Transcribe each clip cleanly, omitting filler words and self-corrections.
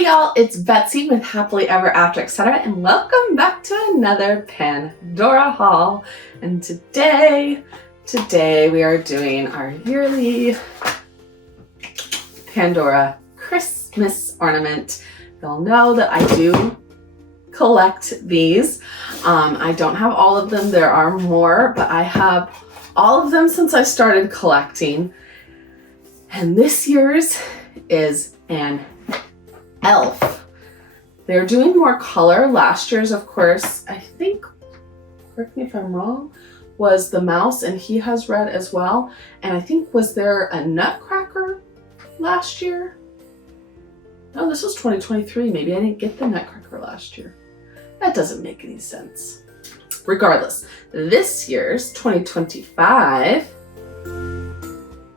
Hey y'all, it's Betsy with Happily Ever After Etc. and welcome back to another Pandora haul. And today we are doing our yearly Pandora Christmas ornament. You'll know that I do collect these. I don't have all of them, there are more, but I have all of them since I started collecting. And this year's is an elf. They're doing more color. Last year's, of course, I think, correct me if I'm wrong, was the mouse, and he has red as well. And I think, was there a nutcracker last year? No, this was 2023. Maybe I didn't get the nutcracker last year. That doesn't make any sense. Regardless, this year's 2025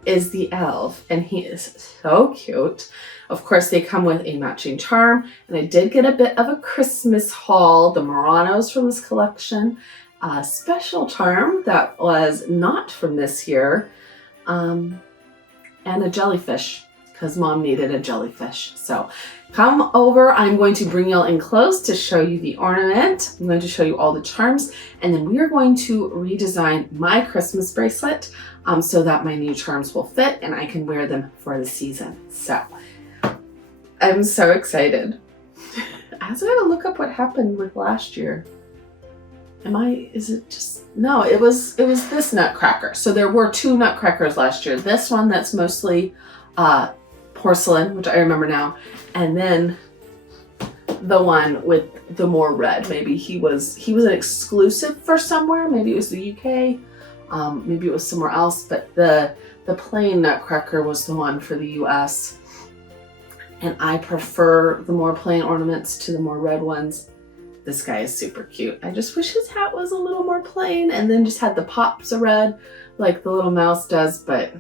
is the elf, and he is so cute. Of course, they come with a matching charm, and I did get a bit of a Christmas haul, the Muranos from this collection, a special charm that was not from this year, and a jellyfish, because Mom needed a jellyfish. So come over, I'm going to bring y'all in close to show you the ornament. I'm going to show you all the charms, and then we are going to redesign my Christmas bracelet so that my new charms will fit and I can wear them for the season. So I'm so excited. I also gotta look up what happened with last year. Is it just, no, it was this nutcracker. So there were two nutcrackers last year. This one that's mostly porcelain, which I remember now, and then the one with the more red. Maybe he was an exclusive for somewhere. Maybe it was the UK, maybe it was somewhere else, but the plain nutcracker was the one for the US. And I prefer the more plain ornaments to the more red ones. This guy is super cute. I just wish his hat was a little more plain and then just had the pops of red like the little mouse does, but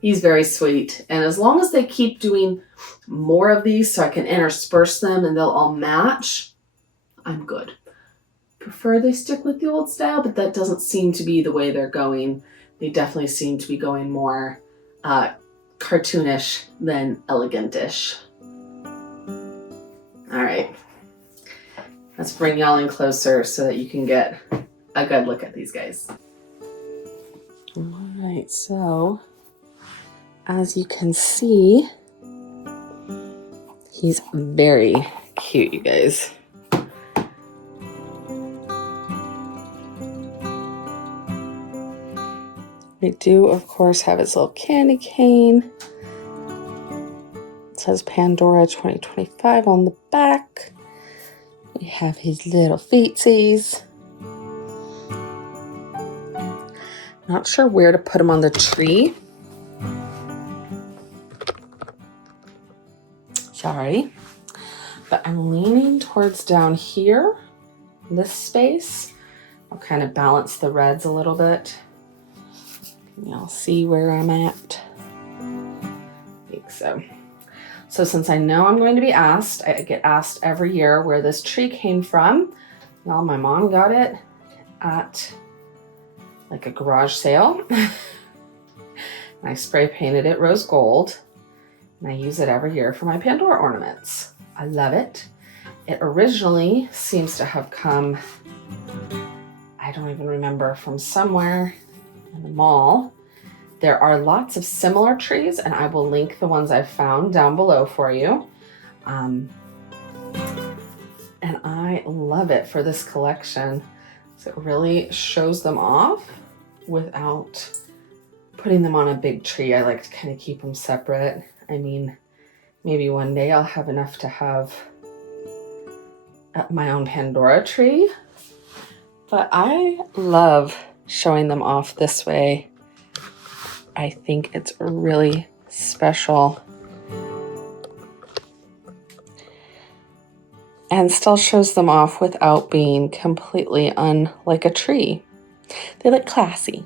he's very sweet. And as long as they keep doing more of these so I can intersperse them and they'll all match, I'm good. Prefer they stick with the old style, but that doesn't seem to be the way they're going. They definitely seem to be going more cartoonish than elegantish. All right, let's bring y'all in closer so that you can get a good look at these guys. All right, so as you can see, he's very cute, you guys. We do, of course, have his little candy cane. It says Pandora 2025 on the back. We have his little feetsies. Not sure where to put him on the tree. Sorry. But I'm leaning towards down here, this space. I'll kind of balance the reds a little bit. Y'all see where I'm at? I think so. So since I know I'm going to be asked, I get asked every year where this tree came from. Well, my mom got it at like a garage sale. And I spray painted it rose gold. And I use it every year for my Pandora ornaments. I love it. It originally seems to have come, I don't even remember, from somewhere in the mall. There are lots of similar trees, and I will link the ones I've found down below for you. And I love it for this collection. So it really shows them off without putting them on a big tree. I like to kind of keep them separate. I mean, maybe one day I'll have enough to have my own Pandora tree, but I love showing them off this way. I think it's really special and still shows them off without being completely unlike a tree. They look classy.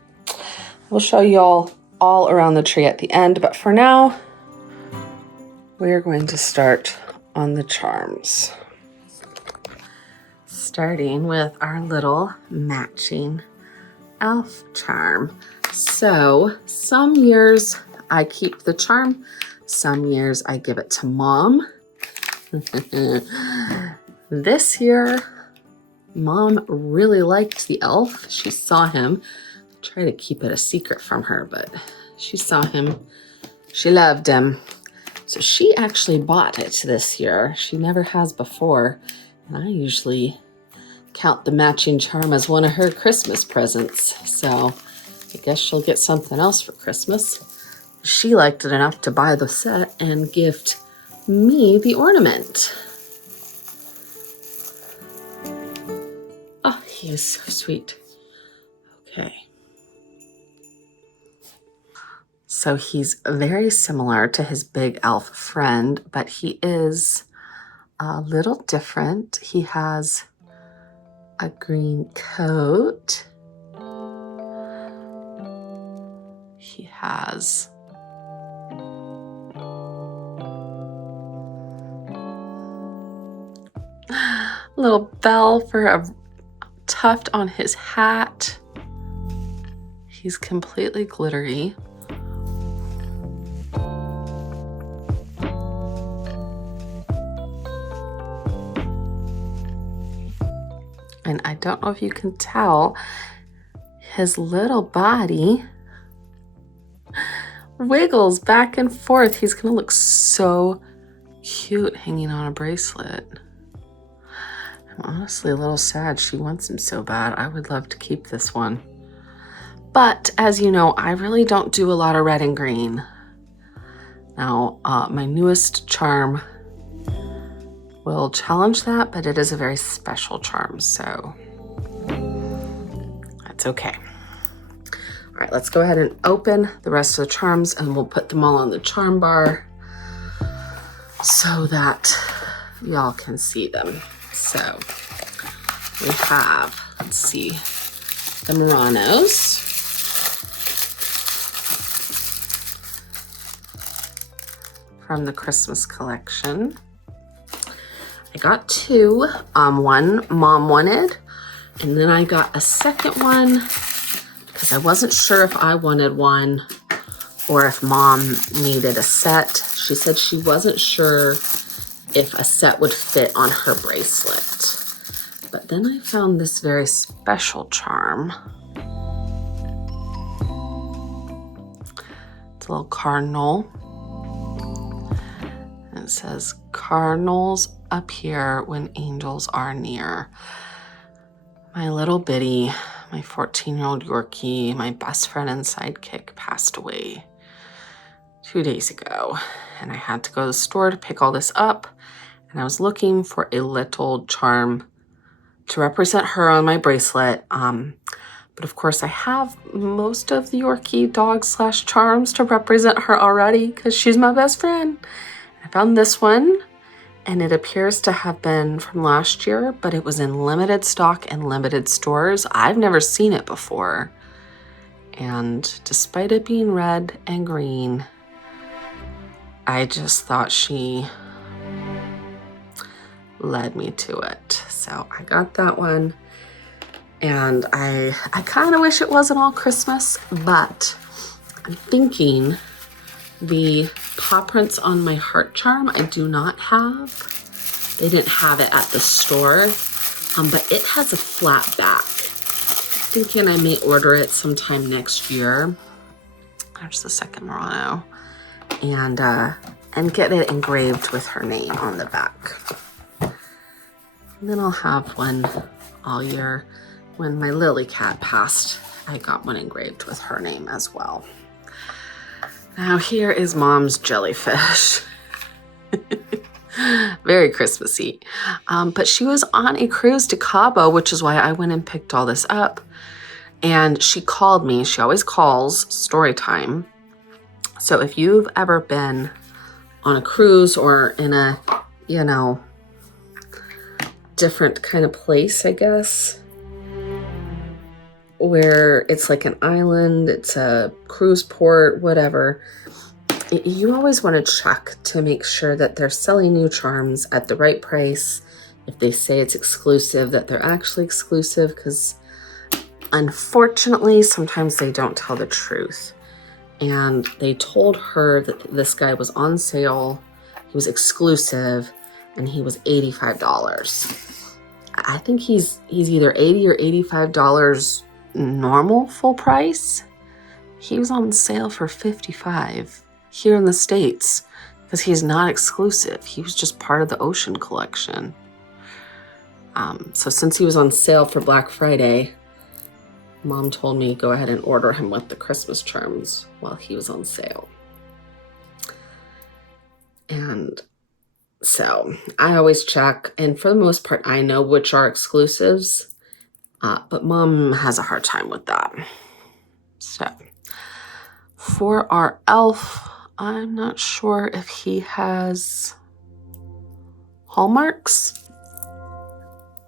We'll show y'all all around the tree at the end, but for now, we're going to start on the charms. Starting with our little matching elf charm. So some years I keep the charm, some years I give it to Mom, This year, Mom really liked the elf. She saw him. I try to keep it a secret from her, but she saw him. She loved him. So she actually bought it this year. She never has before. And I usually count the matching charm as one of her Christmas presents. So I guess she'll get something else for Christmas. She liked it enough to buy the set and gift me the ornament. Oh, he is so sweet. Okay. So he's very similar to his big elf friend, but he is a little different. He has a green coat. He has a little bell for a tuft on his hat. He's completely glittery. And I don't know if you can tell, his little body wiggles back and forth. He's gonna look so cute hanging on a bracelet. I'm honestly a little sad. She wants him so bad. I would love to keep this one. But as you know, I really don't do a lot of red and green. Now, my newest charm will challenge that, but it is a very special charm, so that's okay. All right, let's go ahead and open the rest of the charms and we'll put them all on the charm bar so that y'all can see them. So we have, let's see, the Muranos. From the Christmas collection. I got two. One Mom wanted, and then I got a second one because I wasn't sure if I wanted one or if Mom needed a set. She said she wasn't sure if a set would fit on her bracelet. But then I found this very special charm. It's a little cardinal. And it says, "Cardinals appear when angels are near." My little bitty, my 14-year-old Yorkie, my best friend and sidekick, passed away 2 days ago. And I had to go to the store to pick all this up. And I was looking for a little charm to represent her on my bracelet. But of course I have most of the Yorkie dog / charms to represent her already because she's my best friend. I found this one. And it appears to have been from last year, but it was in limited stock and limited stores. I've never seen it before. And despite it being red and green, I just thought she led me to it. So I got that one. And I kind of wish it wasn't all Christmas, but I'm thinking the paw prints on my heart charm I do not have. They didn't have it at the store, but it has a flat back. I'm thinking I may order it sometime next year. There's the second Murano. And get it engraved with her name on the back. And then I'll have one all year. When my Lily cat passed, I got one engraved with her name as well. Now here is Mom's jellyfish. Very Christmassy. But she was on a cruise to Cabo, which is why I went and picked all this up. And she called me. She always calls story time. So if you've ever been on a cruise or in a, different kind of place, I guess, where it's like an island, it's a cruise port, whatever, you always want to check to make sure that they're selling new charms at the right price. If they say it's exclusive, that they're actually exclusive, because unfortunately, sometimes they don't tell the truth. And they told her that this guy was on sale, he was exclusive, and he was $85. I think he's either $80 or $85 normal full price. He was on sale for $55 here in the States because he's not exclusive. He was just part of the Ocean collection. So since he was on sale for Black Friday, Mom told me go ahead and order him with the Christmas charms while he was on sale. And so I always check, and for the most part, I know which are exclusives, but Mom has a hard time with that. So for our elf, I'm not sure if he has hallmarks.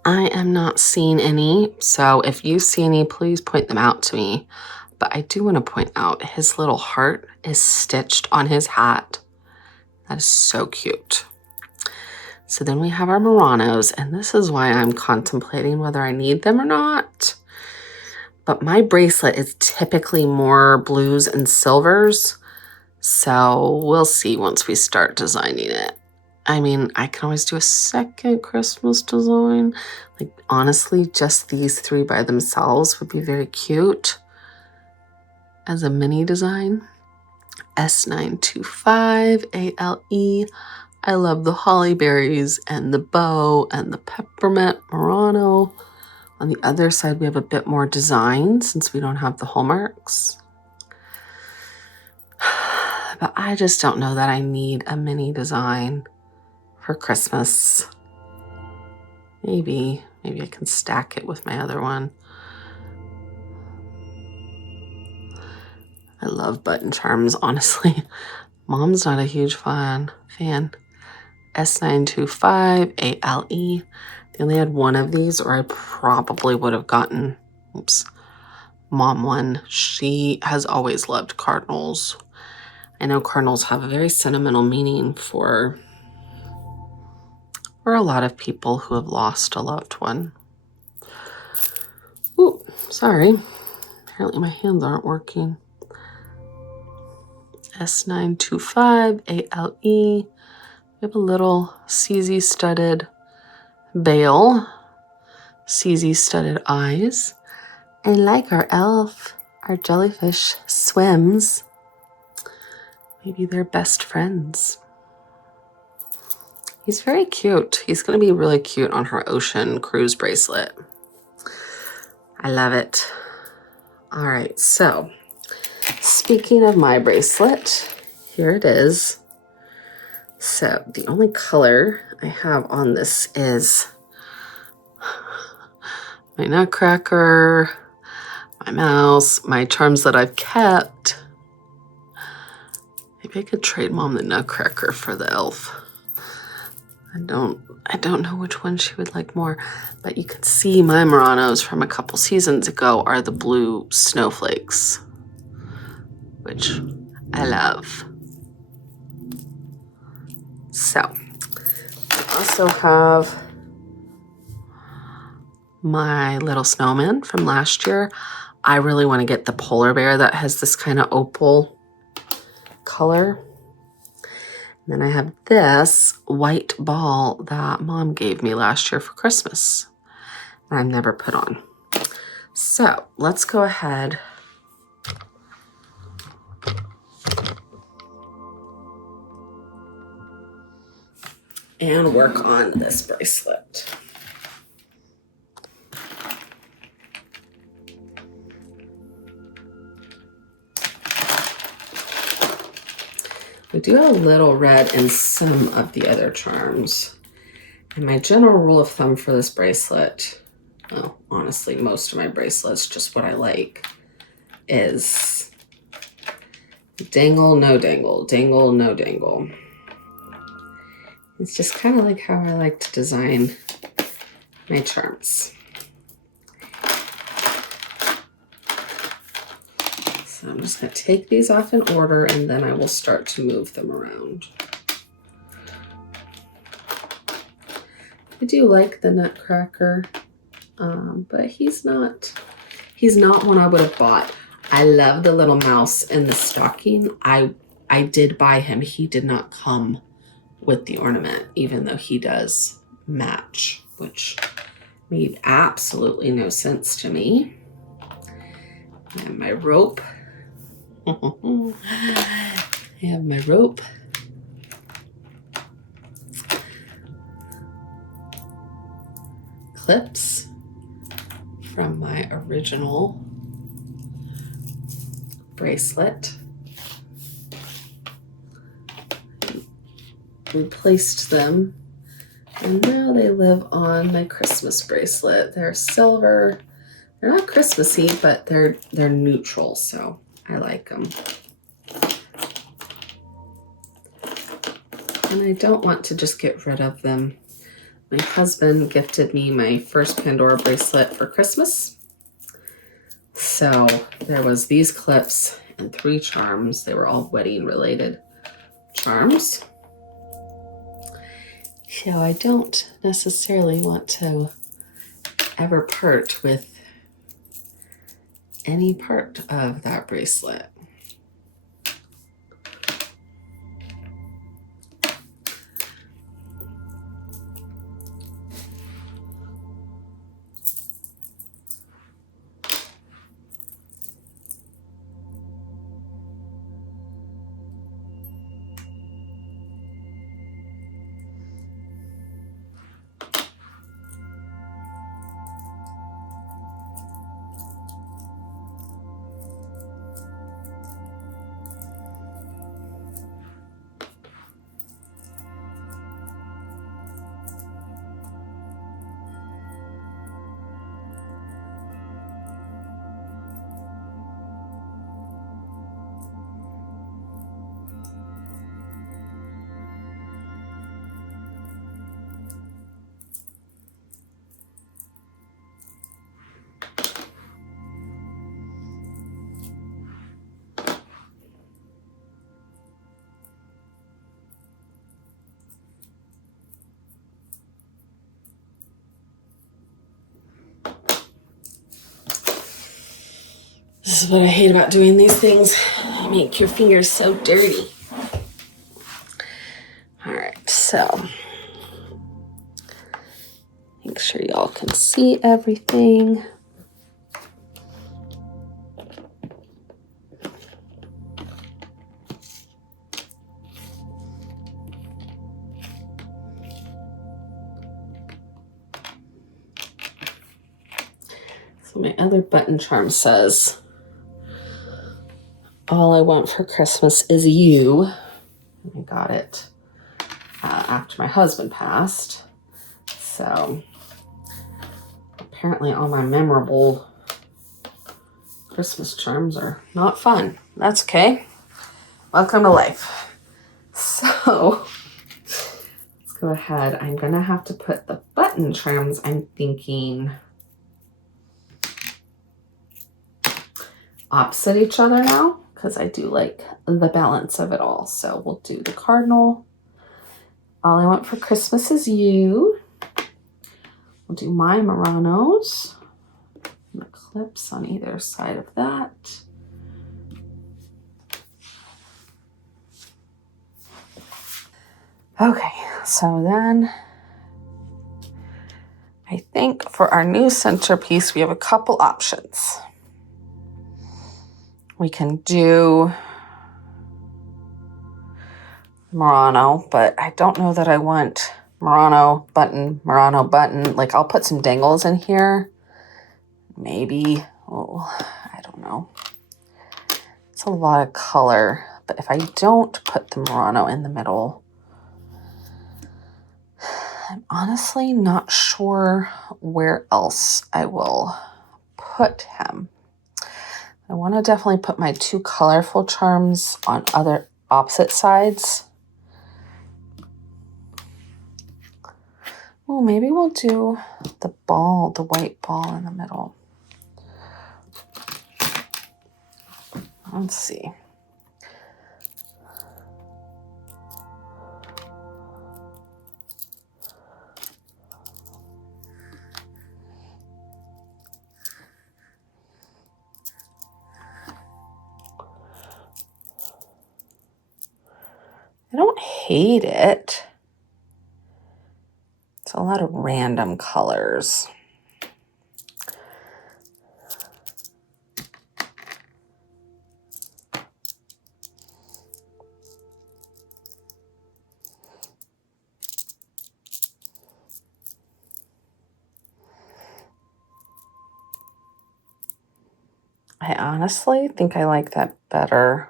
I am not seeing any, so if you see any, please point them out to me. But I do want to point out his little heart is stitched on his hat. That is so cute. So then we have our Muranos, and this is why I'm contemplating whether I need them or not. But my bracelet is typically more blues and silvers, so we'll see once we start designing it. I mean, I can always do a second Christmas design. Like, honestly, just these three by themselves would be very cute as a mini design. S925 ALE. I love the holly berries and the bow and the peppermint Murano. On the other side, we have a bit more design since we don't have the hallmarks. But I just don't know that I need a mini design for Christmas. Maybe I can stack it with my other one. I love button charms, honestly. Mom's not a huge fan. S925 ALE. They only had one of these, or I probably would have gotten, Mom one. She has always loved cardinals. I know cardinals have a very sentimental meaning for a lot of people who have lost a loved one. Ooh, sorry. Apparently my hands aren't working. S925 ALE. We have a little CZ studded veil, CZ studded eyes. And like our elf, our jellyfish swims. Maybe they're best friends. He's very cute. He's going to be really cute on her ocean cruise bracelet. I love it. All right, so speaking of my bracelet, here it is. So the only color I have on this is my nutcracker, my mouse, my charms that I've kept. Maybe I could trade Mom the nutcracker for the elf. I don't know which one she would like more, but you can see my Muranos from a couple seasons ago are the blue snowflakes, which I love. So I also have my little snowman from last year. I really want to get the polar bear that has this kind of opal color. And then I have this white ball that Mom gave me last year for Christmas and I've never put on. So let's go ahead and work on this bracelet. We do have a little red in some of the other charms. And my general rule of thumb for this bracelet, well, honestly, most of my bracelets, just what I like, is dangle, no dangle, dangle, no dangle. It's just kind of like how I like to design my charms. So I'm just going to take these off in order and then I will start to move them around. I do like the nutcracker, but he's not one I would have bought. I love the little mouse in the stocking. I did buy him. He did not come with the ornament, even though he does match, which made absolutely no sense to me. And my rope. I have my rope. Clips from my original bracelet. Replaced them, and now they live on my Christmas bracelet. They're silver. They're not Christmassy, but they're neutral, so I like them. And I don't want to just get rid of them. My husband gifted me my first Pandora bracelet for Christmas. So there was these clips and 3 charms. They were all wedding related charms. So I don't necessarily want to ever part with any part of that bracelet. This is what I hate about doing these things. You make your fingers so dirty. All right, so make sure y'all can see everything. So my other button charm says, all I want for Christmas is you. I got it after my husband passed. So apparently all my memorable Christmas charms are not fun. That's okay. Welcome to life. So let's go ahead. I'm going to have to put the button charms, I'm thinking, opposite each other now, because I do like the balance of it all. So we'll do the cardinal. All I want for Christmas is you. We'll do my Muranos. The clips on either side of that. Okay, so then I think for our new centerpiece, we have a couple options. We can do Murano, but I don't know that I want Murano button. Like, I'll put some dangles in here. Maybe, oh, I don't know. It's a lot of color, but if I don't put the Murano in the middle, I'm honestly not sure where else I will put him. I want to definitely put my 2 colorful charms on other opposite sides. Oh, maybe we'll do the ball, the white ball in the middle. Let's see. I don't hate it. It's a lot of random colors. I honestly think I like that better.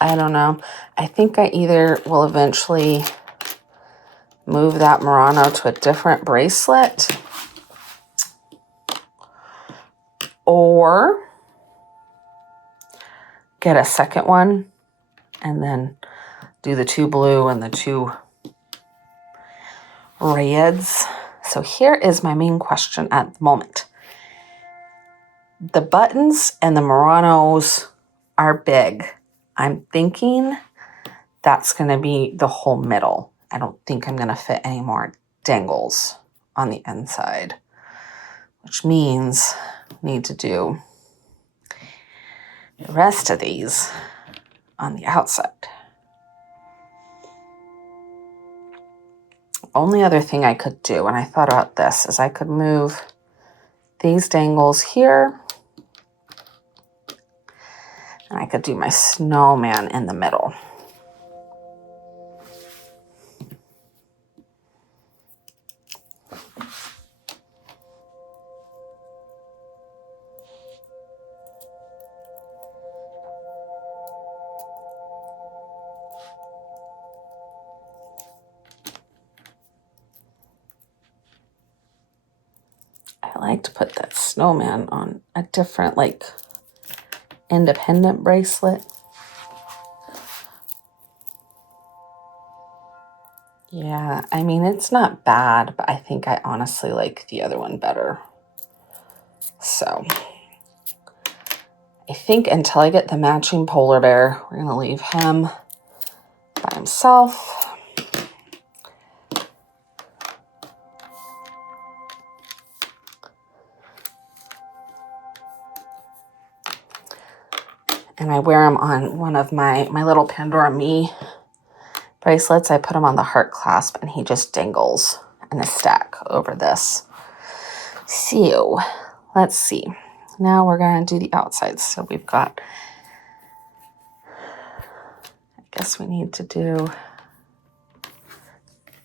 I don't know. I think I either will eventually move that Murano to a different bracelet or get a second one and then do the 2 blue and the 2 reds. So here is my main question at the moment. The buttons and the Muranos are big. I'm thinking that's going to be the whole middle. I don't think I'm going to fit any more dangles on the inside, which means we need to do the rest of these on the outside. Only other thing I could do, and I thought about this, is I could move these dangles here, and I could do my snowman in the middle. I like to put that snowman on a different, like, independent bracelet. Yeah, I mean, it's not bad, but I think I honestly like the other one better. So I think until I get the matching polar bear, we're going to leave him by himself. And I wear him on one of my little Pandora Me bracelets. I put him on the heart clasp and he just dangles in a stack over this. So let's see. Now we're going to do the outsides. So we've got, I guess we need to do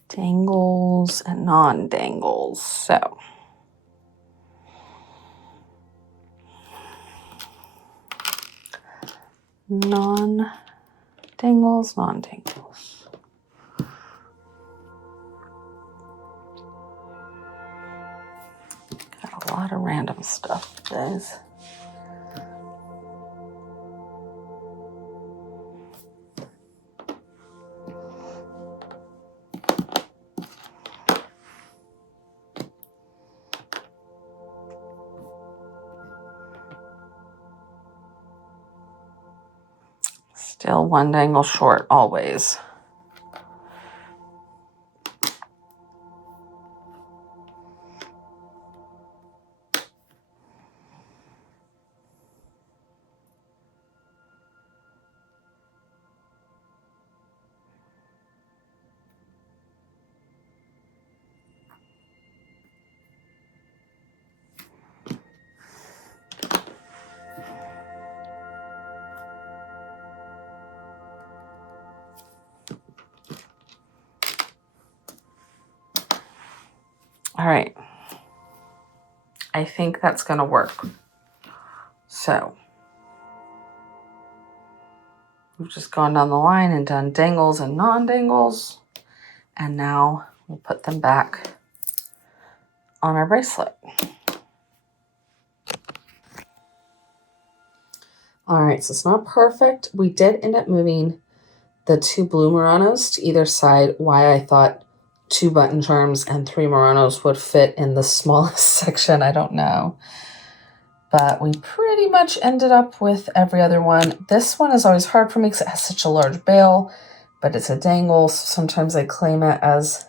dangles and non-dangles. So non-dangles, non-dangles. Got a lot of random stuff, guys. Still one dangle short always. All right, I think that's going to work. So we've just gone down the line and done dangles and non-dangles, and now we'll put them back on our bracelet. All right, so it's not perfect. We did end up moving the 2 blue Muranos to either side. Why I thought 2 button charms and 3 Muranos would fit in the smallest section, I don't know. But we pretty much ended up with every other one. This one is always hard for me because it has such a large bail, but it's a dangle. So sometimes I claim it as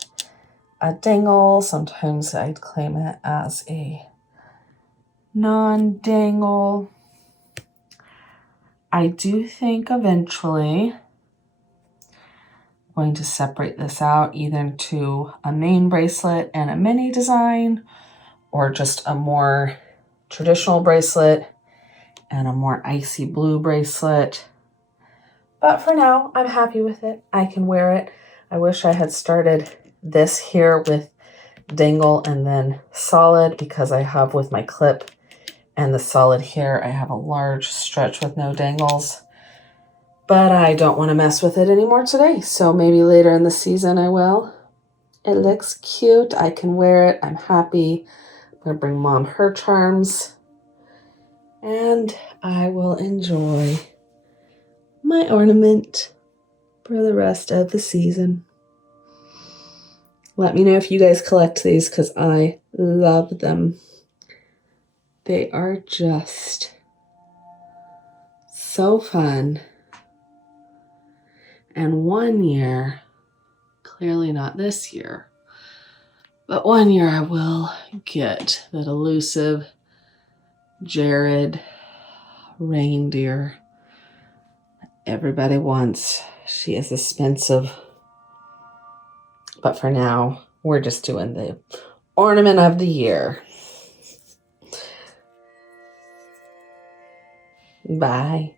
a dangle. Sometimes I'd claim it as a non-dangle. I do think eventually going to separate this out either into a main bracelet and a mini design, or just a more traditional bracelet and a more icy blue bracelet. But for now, I'm happy with it. I can wear it. I wish I had started this here with dangle and then solid, because I have with my clip and the solid here, I have a large stretch with no dangles. But I don't want to mess with it anymore today, so maybe later in the season I will. It looks cute. I can wear it. I'm happy. I'm going to bring Mom her charms, and I will enjoy my ornament for the rest of the season. Let me know if you guys collect these, because I love them. They are just so fun. And one year, clearly not this year, but one year I will get that elusive Jared reindeer everybody wants. She is expensive. But for now, we're just doing the ornament of the year. Bye.